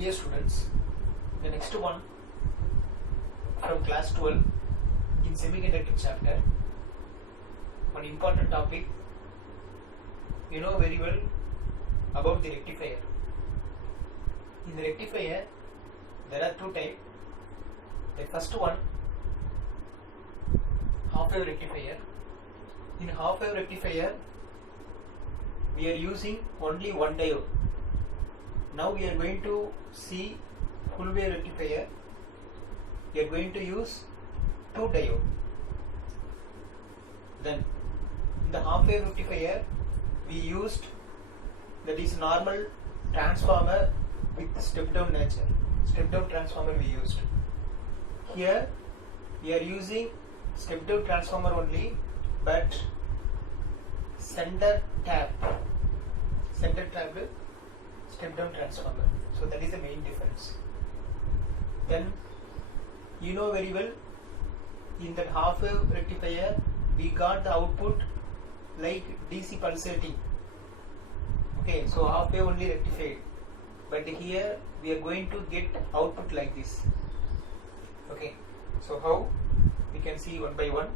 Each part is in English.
Dear students, the next one from class 12 in semiconductor chapter, one important topic. You know very well about the rectifier. In the rectifier, there are two types. The first one, half-wave rectifier. In half-wave rectifier, we are using only one diode. Now we are going to see full wave rectifier. We are going to use two diode. Then in the half wave rectifier we used, that is, normal transformer with step down nature. Step down transformer we used. Here we are using step down transformer only, but center tap step down transformer. So that is the main difference. Then you know very well, in that half wave rectifier we got the output like DC pulsating. Okay, so half wave only rectified, but here we are going to get output like this. Okay, so how we can see one by one.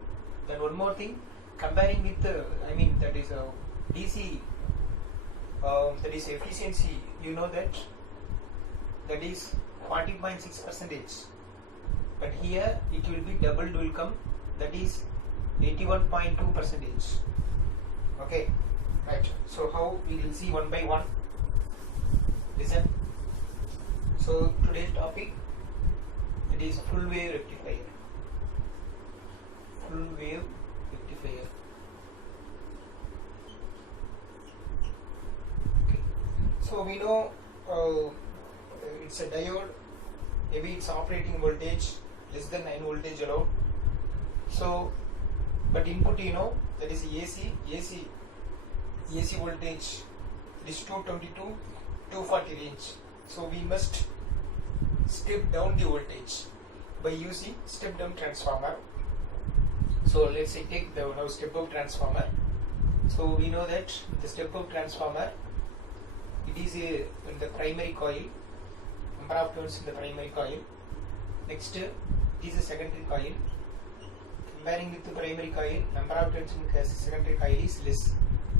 Then one more thing, comparing with that is DC, that is efficiency. You know that is 40.6%, but here it will be doubled, will come, that is 81.2%. Okay, right. So how we will see one by one. Listen. So today's topic, it is full wave rectifier. Full wave rectifier. Okay. So we know it's a diode. Maybe its operating voltage less than 9 voltage allowed. So, but input, you know, that is AC voltage. It is 222, 240 range. So we must step down the voltage by using step down transformer. So let's say take the now step up transformer. So we know that the step up transformer, it is in the primary coil, number of turns in the primary coil. Next, it is a secondary coil. Comparing with the primary coil, number of turns in the secondary coil is less,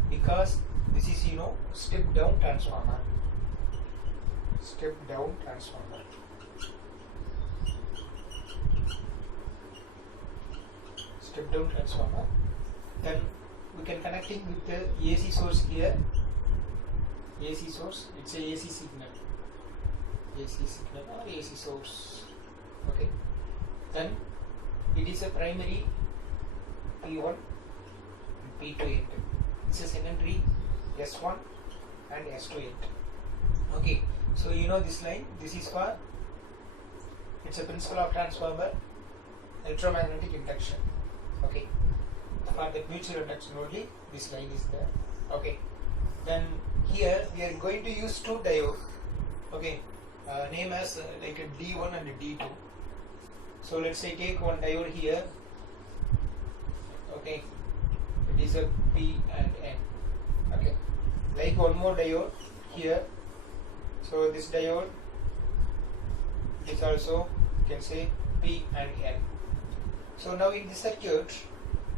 because this is, you know, step down transformer. Step down transformer. Step down transformer. Then we can connect it with the AC source here. AC source, it's a AC signal. AC signal or AC source. Okay. Then it is a primary P1 and P2 end. It's a secondary S1 and S2 end. Okay. So you know this line. This is for, it's a principle of transformer, electromagnetic induction. Okay. For the mutual induction only, this line is there. Okay. Then here we are going to use two diode. Okay. Name as like a D1 and a D2. So let's say take one diode here. Okay. It is a P and N. Okay. Like one more diode here. So this diode is also, you can say, P and N. So now in the circuit,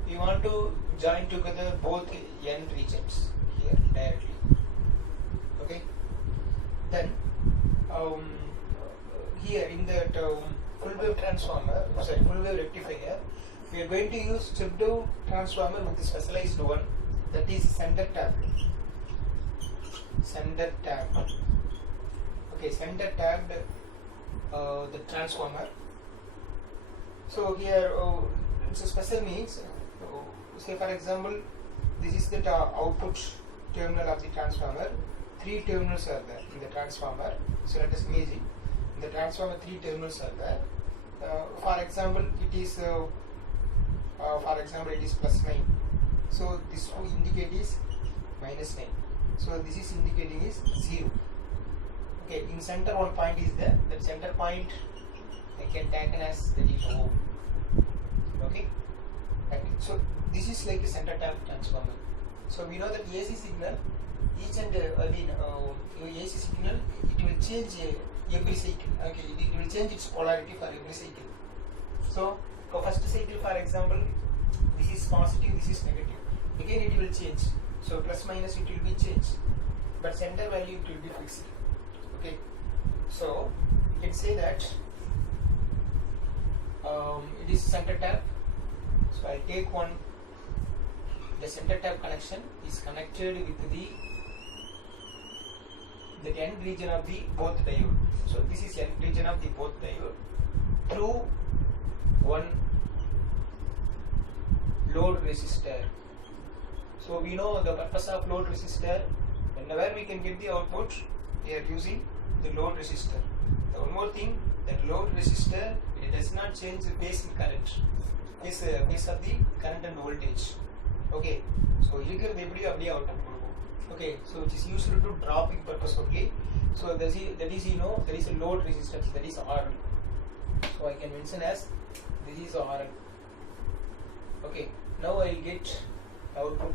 we want to join together both N regions here directly. Okay. Then here in that full wave transformer, full wave rectifier, we are going to use step down transformer with the specialized one, that is center tapped. Center tapped. Okay, center tapped the transformer. So here it's a special means. Say for example, this is the output terminal of the transformer. 3 terminals are there in the transformer. So let us imagine in the transformer 3 terminals are there. For example, it is plus 9. So this to indicate is minus 9. So this is indicating is 0. Okay, in center one point is there. That center point I can taken as that is O. Okay. So this is like a center tap transformer. So we know that AC signal, each and AC signal, it will change every cycle. Okay, it will change its polarity for every cycle. So for first cycle, for example, this is positive, this is negative. Again it will change. So plus minus it will be changed, but center value it will be fixed. Okay, so you can say that it is center tap. So I'll take one. The center tap connection is connected with the end region of the both diode. So this is end region of the both diode through one load resistor. So we know the purpose of load resistor. Whenever we can get the output, we are using the load resistor. The one more thing, that load resistor, it does not change the phase in current, phase of the current and voltage. Okay, so okay, so it is used to dropping purpose only. So that is you know, there is a load resistance, that is RL. So I can mention as this is RL. Okay, now I will get output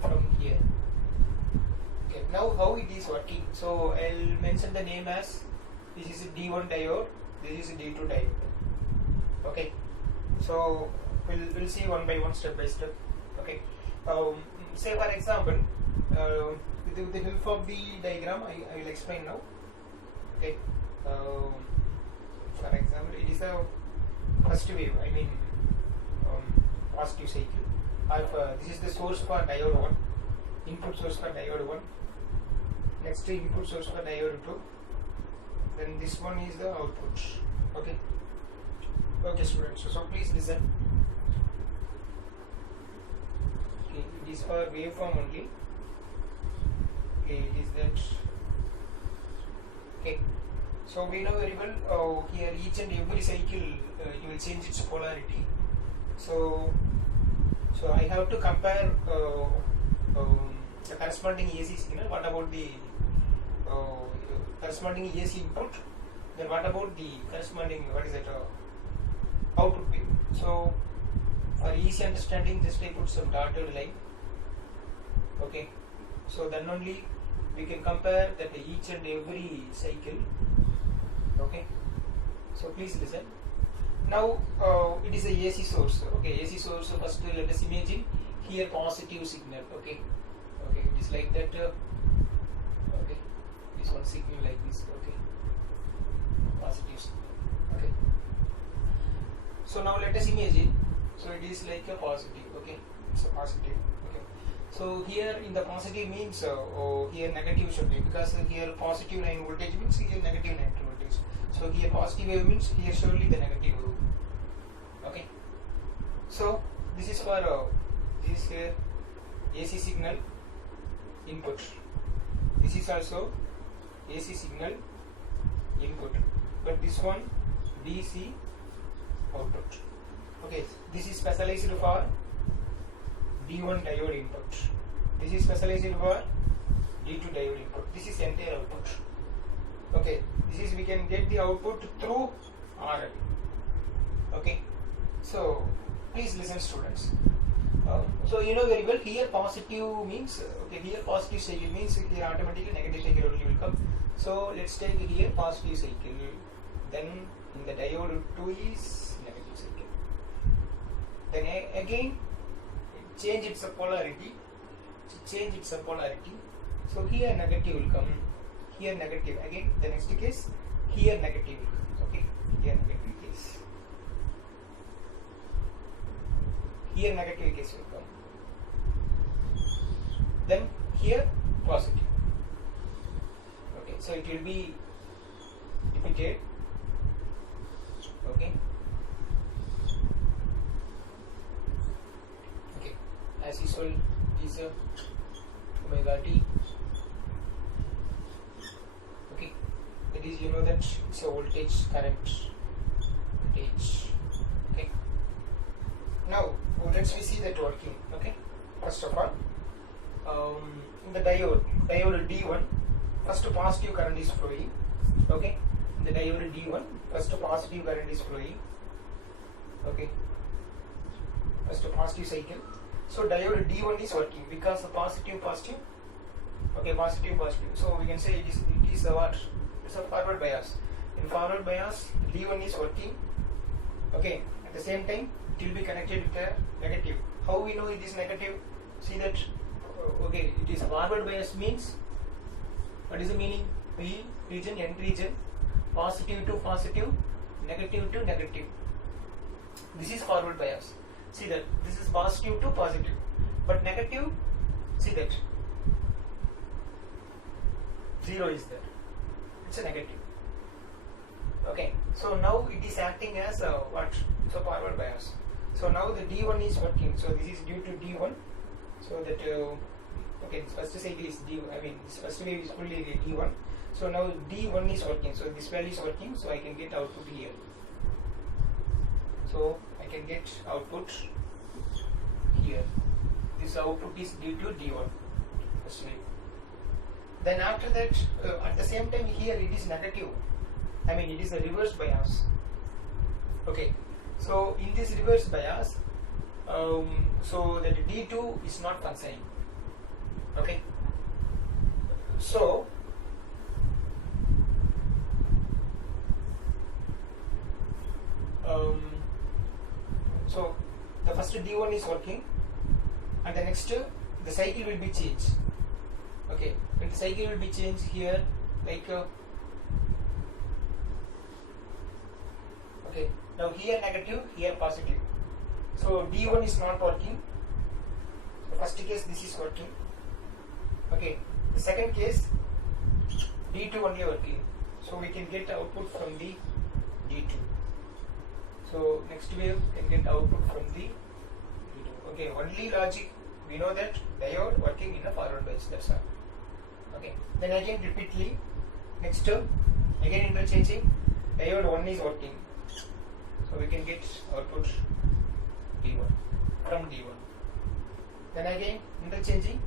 from here. Okay, now how it is working? So I will mention the name as this is a D1 diode, this is a D2 diode. Okay, so we'll see one by one, step by step. Okay, say for example, with the help of the diagram, I will explain now. Okay, for example, it is a first wave, I mean positive cycle. This is the source for diode 1, input source for diode 1, next input source for diode 2, then this one is the output. Okay, okay students, so please listen. Okay, it is for waveform only. Okay, it is that. Okay, so we know very well here each and every cycle you will change its polarity. So I have to compare the corresponding AC signal. What about the corresponding AC input? Then what about the corresponding output wave? So for easy understanding, just I put some dotted line. Okay, so then only we can compare that each and every cycle. Okay, so please listen. Now it is a AC source. Okay, AC source. First let us imagine here positive signal. Okay, okay, it is like that. Okay, this one signal like this. Okay, positive signal. Okay, so now let us imagine. So it is like a positive. Okay, it's a positive. Okay, so here in the positive means here negative should be, because here positive line voltage means here negative line voltage. So here positive wave means here surely the negative wave. Okay, so this is for this AC signal input. This is also AC signal input, but this one DC output. Okay, this is specialized for D1 diode input. This is specialized for D2 diode input. This is entire output. Okay, this is we can get the output through RL. Okay, so please listen students. So you know very well here positive means, okay, here positive cycle means here automatically negative cycle only will come. So let's take here positive cycle, then in the diode 2 is negative cycle. Then again change its polarity, so here negative will come, here negative, again the next case here negative will come. Okay, here negative case, here negative case will come, then here positive. Okay, so it will be repeated. Okay, okay, as usual is omega t. Okay, that is, you know that it's a voltage, current, voltage. Okay, now let's see that working. Okay, first of all, in the diode D1, first positive current is flowing. Okay, in the diode D1, first positive current is flowing. Okay, first positive cycle. So diode D1 is working because the positive. Okay, positive. So we can say it is what? it's a forward bias. In forward bias, D1 is working. Okay, at the same time, it will be connected with a negative. How we know it is negative? See that, okay, it is forward bias means, what is the meaning? P region, N region, positive to positive, negative to negative. This is forward bias. See that, this is positive to positive. But negative, see that, 0 is there. It's a negative. Okay, so now it is acting as what? So forward bias. So now the D1 is working. So this is due to D1. So that okay, this first cycle is D. I mean, this first wave is fully the D1. So now D1 is working. So this value is working. So I can get output here. So I can get output here. This output is due to D1 first wave. Then after that, at the same time here it is negative. I mean, it is a reverse bias. Okay, so in this reverse bias, so that D2 is not functioning. Okay, so so the first D1 is working, and the next the cycle will be changed. Okay, when the cycle will be changed here, like okay, now here negative, here positive. So D1 is not working. The first case this is working. Okay, the second case D2 only working. So we can get output from the D2. So next wave can get output from the D2. Okay, only logic, we know that diode working in a forward bias, that's all. Okay, then again repeatedly, next term, again interchanging, diode 1 is working. So we can get output D1 from D1. Then again interchanging,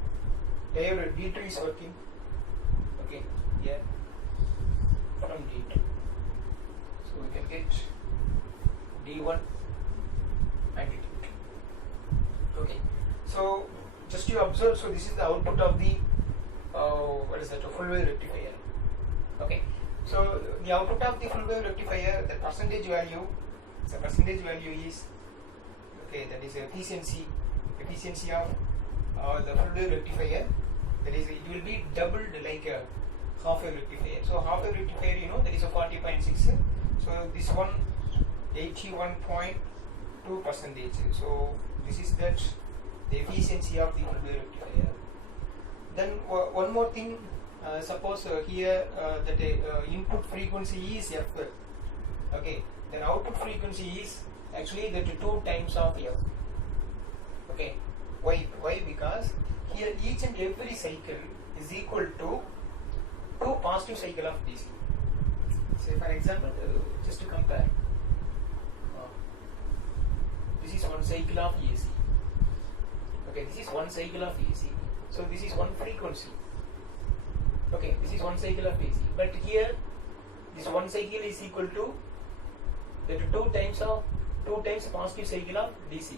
diode D2 is working. Okay, here from D2. So we can get D1 and D2. Okay, so just you observe, so this is the output of the what is that, a full wave rectifier. Okay, so the output of the full wave rectifier, the percentage value, the percentage value is, okay, that is efficiency of the full wave rectifier. That is, it will be doubled like a half wave rectifier. So half wave rectifier, you know, that is a 40.6. So this one 81.2%. So this is that the efficiency of the full wave rectifier. Then one more thing, suppose here that input frequency is f. Okay, then output frequency is actually that 2 times of f. Okay, why? Because here each and every cycle is equal to 2 positive cycle of DC. Say for example, just to compare, this is one cycle of AC. Okay, this is one cycle of AC. So this is one frequency. Okay, this is one cycle of AC. But here, this one cycle is equal to the 2 times positive cycle of DC.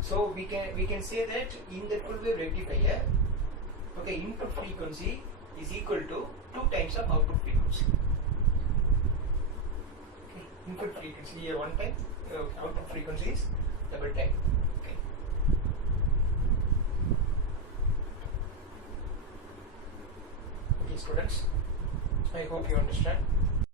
So we can say that in the full wave rectifier, okay, input frequency is equal to 2 times of output frequency. Okay, input frequency here 1 time, output frequency is double time. Okay. Okay, students, I hope you understand.